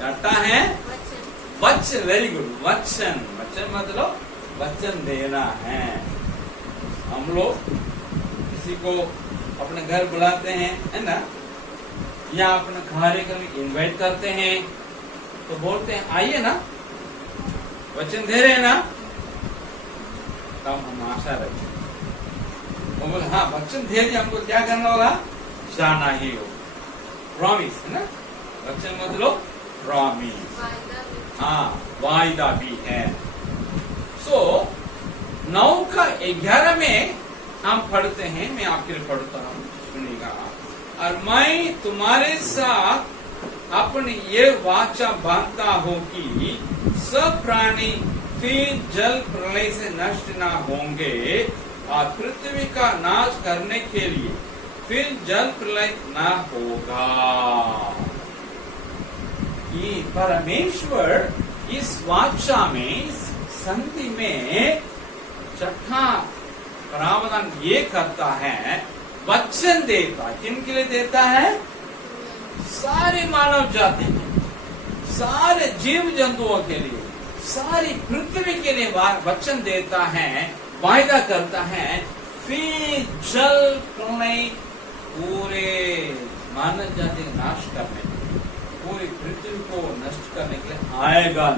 घटा है वचन, वेरी गुड, वचन, वचन मतलब वचन देना है। हम लोग किसी को अपने घर बुलाते हैं, है ना, या अपने कार्यक्रम में इनवाइट करते हैं तो बोलते हैं आइए ना, वचन दे रहे हैं ना, तब हम आशा रखें। वो बोले हाँ वचन दे दिया, हमको क्या करना होगा, जाना ही हो, प्रॉमिस, है ना, वचन मतलब प्रॉमिस, हाँ वायदा भी है। सो 9 का 11 में हम पढ़ते हैं, मैं आपके लिए पढ़ता हूँ, सुनिएगा। और मैं तुम्हारे साथ अपनी ये वाचा बांधता हूँ कि सब प्राणी फिर जल प्रलय से नष्ट न होंगे और पृथ्वी का नाश करने के लिए फिर जल प्रलय न होगा। ये परमेश्वर इस वाचा में, इस संधि में छठा प्रावधान ये करता है, वचन देता, किनके लिए देता है, सारे मानव जाति के, सारे जीव जंतुओं के लिए, सारी पृथ्वी के लिए वचन देता है, वायदा करता है, फिर जल प्रलय पूरे मानव जाति का नाश करने के लिए, पूरी पृथ्वी को नष्ट करने के लिए आएगा।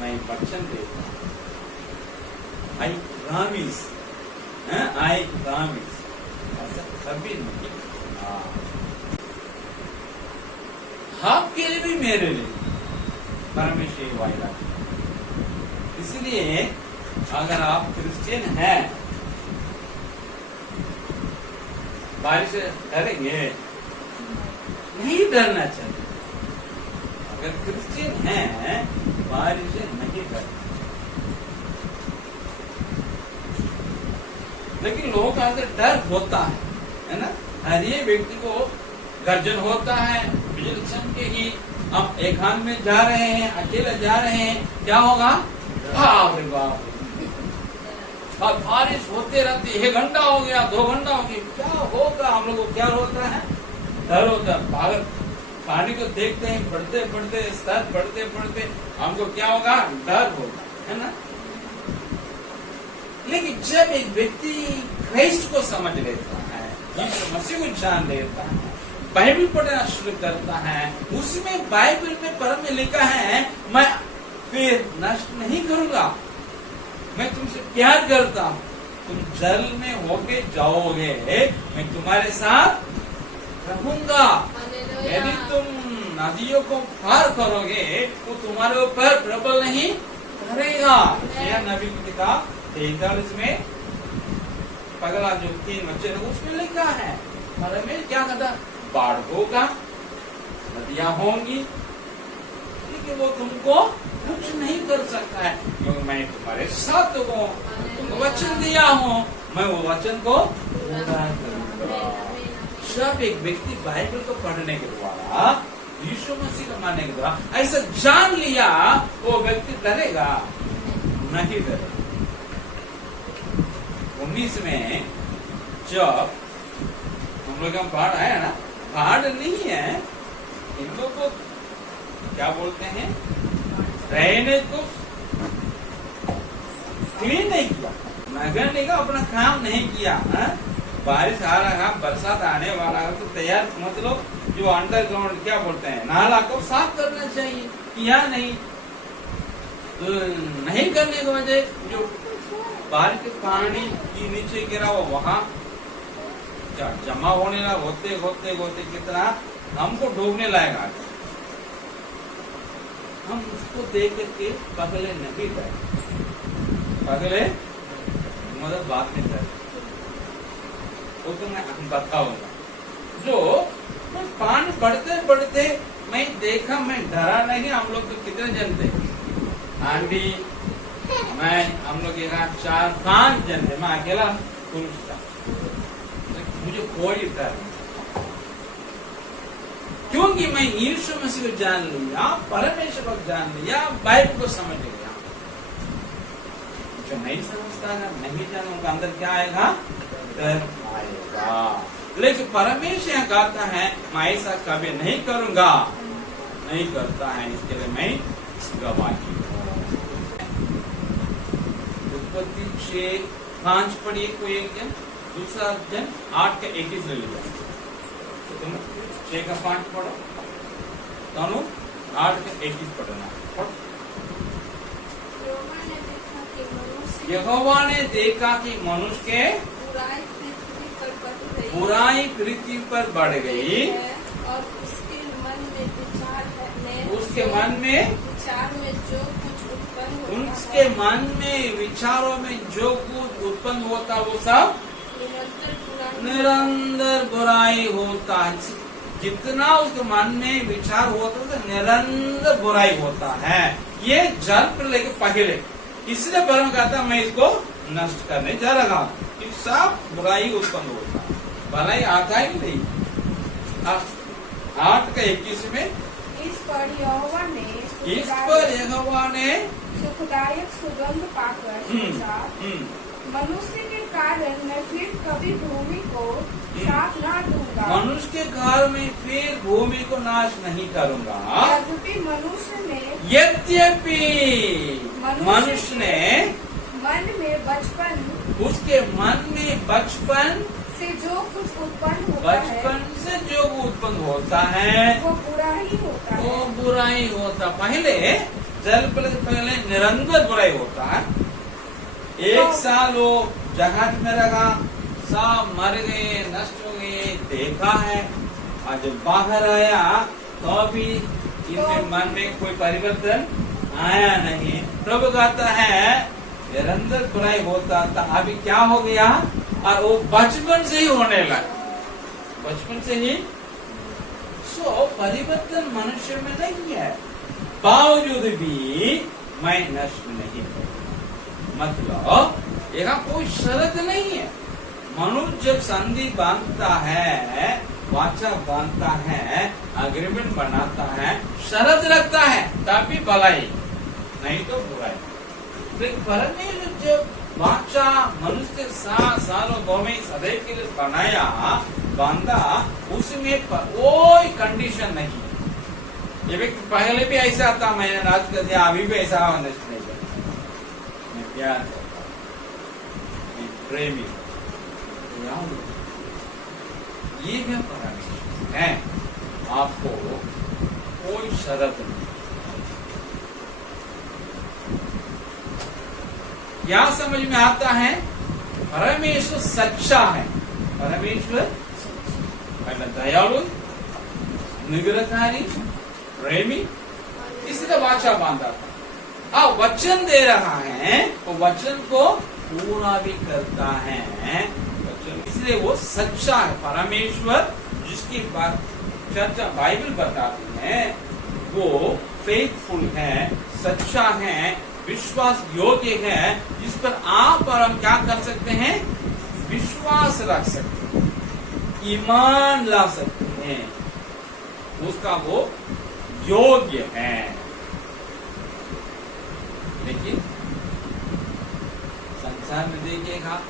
मैं वचन देता हूं, आई प्रॉमिस, आई प्रॉमिस, ऐसा कभी नहीं। आपके लिए भी मेरे लिए परमेश्वर वायदा। इसलिए अगर आप क्रिश्चियन हैं, बारिश से डरेंगे नहीं, डरना चाहिए। अगर क्रिश्चियन हैं, बारिश से नहीं डरना। लेकिन लोगों का अंदर डर होता है ना, हर ये व्यक्ति को गर्जन होता है, बिजली चमकेगी, हम एकांत में जा रहे हैं, अकेले जा रहे हैं, क्या होगा, बाप रे बाप, और बारिश होते रहती, 1 घंटा हो गया, 2 घंटा हो गया, क्या होगा, हम लोग को क्या होता है, डर होता है। पागल पानी को देखते हैं, पढ़ते पढ़ते, स्तर पढ़ते पढ़ते हमको क्या होगा, डर होगा, है ना। लेकिन जब एक व्यक्ति क्राइस्ट को समझ लेता है, यीशु मसीह को जान लेता है, बाइबल पढ़ना शुरू करता है, उसमें बाइबल में परम में लिखा है, मैं फिर नष्ट नहीं करूंगा, मैं तुमसे प्यार करता हूं, तुम जल में होके जाओगे, मैं तुम्हारे साथ रहूंगा, यदि तुम नदियों को पार करोगे वो तुम्हारे ऊपर प्रबल नहीं करेगा। यशायाह नबी की किताब 43 में पगला जो 3 वचन उसमें लिखा है, में क्या कहता, बाढ़ होगा, नदियां होंगी, लेकिन वो तुमको कुछ नहीं कर सकता है, क्योंकि मैं तुम्हारे साथ हूँ, तुमको वचन दिया हूँ, मैं वो वचन को पूरा करूंगा। जब एक व्यक्ति बाइबल को पढ़ने के द्वारा, यीशु मसीह को मानने के द्वारा ऐसा जान लिया, वो व्यक्ति डरेगा नहीं, डरेगा। 19 में जब हम लोग हम पहाड़ है ना, पहाड़ नहीं है, इन लोग को क्या बोलते हैं, रहने को क्लीन नहीं किया, नगर निगम अपना काम नहीं किया, है? बारिश आ रहा है, बरसात आने वाला है, तो तैयार मतलब जो अंडरग्राउंड क्या बोलते हैं, नाला को साफ करना चाहिए, किया नहीं, तो नहीं करने की वजह जो बारिश के पानी की नीचे गिरा वो वहां जमा होने लगा, होते होते होते कितना हमको डूबने लगेगा। हम उसको देख के पगले नहीं गए, पगले मतलब बात नहीं कर, वो तो मैं बताऊंगा। जो मैं पानी बढ़ते बढ़ते मैं देखा, मैं डरा नहीं। हम लोग तो कितने जन थे, आंटी, मैं, हम लोग यहाँ 4-5 जन थे, मैं अकेला पुरुष था, मुझे कोई डर नहीं, क्योंकि मैं यीशु मसीह को जान लिया, परमेश्वर को जान लिया, बाइबल को समझ लिया। जो नहीं समझता है, नहीं जाना, उनका अंदर क्या आएगा, डर आएगा। लेकिन परमेश्वर कहता है, मैं ऐसा कभी नहीं करूंगा, नहीं करता है, इसके लिए मैं गवाही हूँ। उत्पत्ति 6:5 पढ़िए कोई एक जन, दूसरा जन 8:21 ले लीजिए। तो तुम 6:5 पढ़ो, दोनों 8:21 पढ़ना। यहोवा ने देखा कि मनुष्य के बुराई पृथ्वी पर बढ़ गई और उसके मन में विचार है, उसके मन में विचार में जो कुछ उत्पन्न होता उसके है, मन में विचारों में जो कुछ उत्पन्न होता वो सब निरंतर बुराई होता है। जितना उसके मन में विचार होता है तो निरंतर बुराई होता है। ये जल प्रलय के पहले, इसलिए परम कहता मैं इसको नष्ट करने जा रहा हूँ कि सब बुराई उत्पन्न होता है, भलाई आता ही नहीं। 8:21 में इस पर यहोवा ने सुखदायक सुगंध पाकर सोचा, मनुष्य के कारण मैं फिर कभी भूमि को साफ न दूंगा। मनुष्य के घर में फिर भूमि को नाश नहीं करूंगा। यद्यपि मनुष्य ने मनुष्य ने मन में बचपन, उसके मन में बचपन से जो कुछ उत्पन्न होता है, बचपन से जो उत्पन्न होता है वो बुरा ही होता है। वो बुराई होता। पहले जल प्रलय पहले निरंतर बुराई होता है। 1 साल वो जहाज में रहा, सब मर गए, नष्ट हो गए, देखा है। और जब बाहर आया तो भी इनके मन में कोई परिवर्तन आया नहीं। प्रभु कहता है निरंतर बुराई होता था, अभी क्या हो गया, और वो बचपन से ही होने लगा, बचपन से ही। परिवर्तन मनुष्य में नहीं है, बावजूद भी मैं नष्ट नहीं हूँ। मतलब यहाँ कोई शर्त नहीं है। मनुष्य जब संधि बांधता है, वाचा बांधता है, अग्रीमेंट बनाता है, शर्त रखता है, तभी भलाई, नहीं तो बुराई। परमेश्वर जब वाचा मनुष्य के साथ सालों में सदैव के लिए बनाया, बांधा, उसमें कोई कंडीशन नहीं। ये व्यक्ति पहले भी ऐसा था, मैंने राज कर दिया, अभी भी ऐसा नष्ट नहीं करता। मैं प्यार करता हूँ, मैं प्रेमी, ये भी परमेश्वर है। आपको कोई शर्त नहीं। क्या समझ में आता है? परमेश्वर सच्चा है। परमेश्वर दयालु, निग्रहकारी, प्रेमी, इसलिए वाचा बांधा था। वचन दे रहा है, वो वचन को पूरा भी करता है, इसलिए वो सच्चा है। परमेश्वर जिसकी बात चर्चा बाइबल बताती है, वो फेथफुल है, सच्चा है, विश्वास योग्य है, जिस पर आप और हम क्या कर सकते हैं? विश्वास रख सकते हैं, ईमान ला सकते हैं, उसका वो योग्य है। लेकिन संसार में देखिएगा,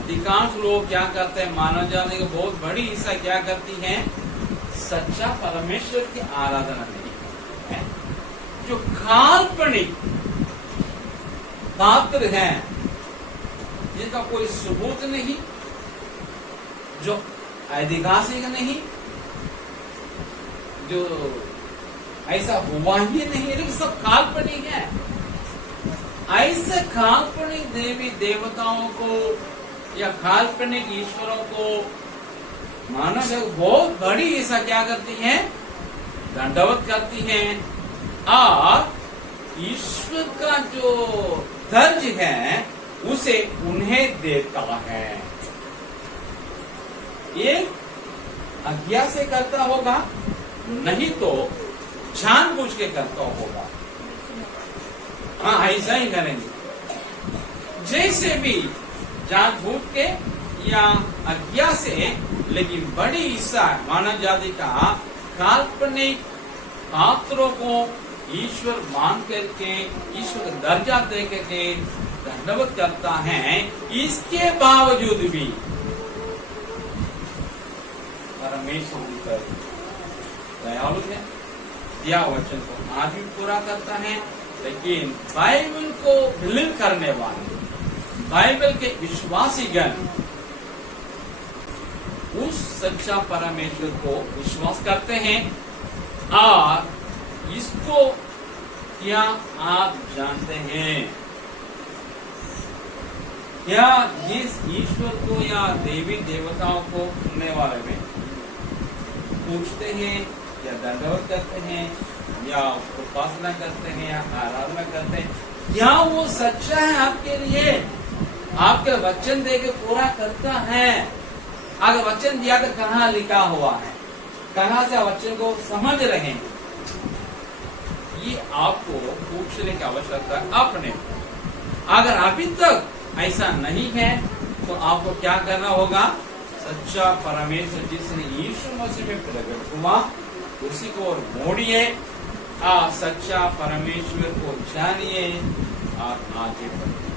अधिकांश लोग क्या करते हैं? मानव जाति की बहुत बड़ी हिस्सा क्या करती है? सच्चा परमेश्वर की आराधना नहीं करते हैं। जो काल्पनिक पात्र हैं, जिनका कोई सबूत नहीं, जो ऐतिहासिक नहीं, जो ऐसा हुआ ही नहीं, लेकिन सब काल्पनिक है। ऐसे काल्पनिक देवी देवताओं को या काल्पनिक ईश्वरों को मानव बहुत बड़ी हिस्सा क्या करती है? दंडवत करती है, और ईश्वर का जो दर्ज है उसे उन्हें देता है। एक अज्ञा से करता होगा, नहीं तो जानबूझ के करता होगा। हाँ, ऐसा ही करेंगे। जैसे भी जानबूझ के या अज्ञा से, लेकिन बड़ी हिस्सा मानव जाति का काल्पनिक पात्रों को ईश्वर मान करके, ईश्वर का दर्जा दे करके दंडवत करता है। इसके बावजूद भी परमेश्वर दयालु है, दिया वचन को आज भी पूरा करता है। लेकिन बाइबल को बिलीव करने वाले, बाइबल के विश्वासीगण उस सच्चा परमेश्वर को विश्वास करते हैं। और इसको क्या आप जानते हैं? क्या जिस ईश्वर को या देवी देवताओं को सुनने वाले में पूछते हैं या दंडवत करते हैं या उसको उपासना करते हैं या आराधना करते हैं, क्या वो सच्चा है आपके लिए? आपके वचन दे के पूरा करता है? अगर वचन दिया तो कहाँ लिखा हुआ है, कहाँ से वचन को समझ रहे हैं? ये आपको पूछने की आवश्यकता है अपने। अगर अभी तक ऐसा नहीं है तो आपको क्या करना होगा? सच्चा परमेश्वर जिसने यीशु मसीह में प्रकट हुआ उसी को और मोड़िए, सच्चा परमेश्वर को जानिए और आगे बढ़िए।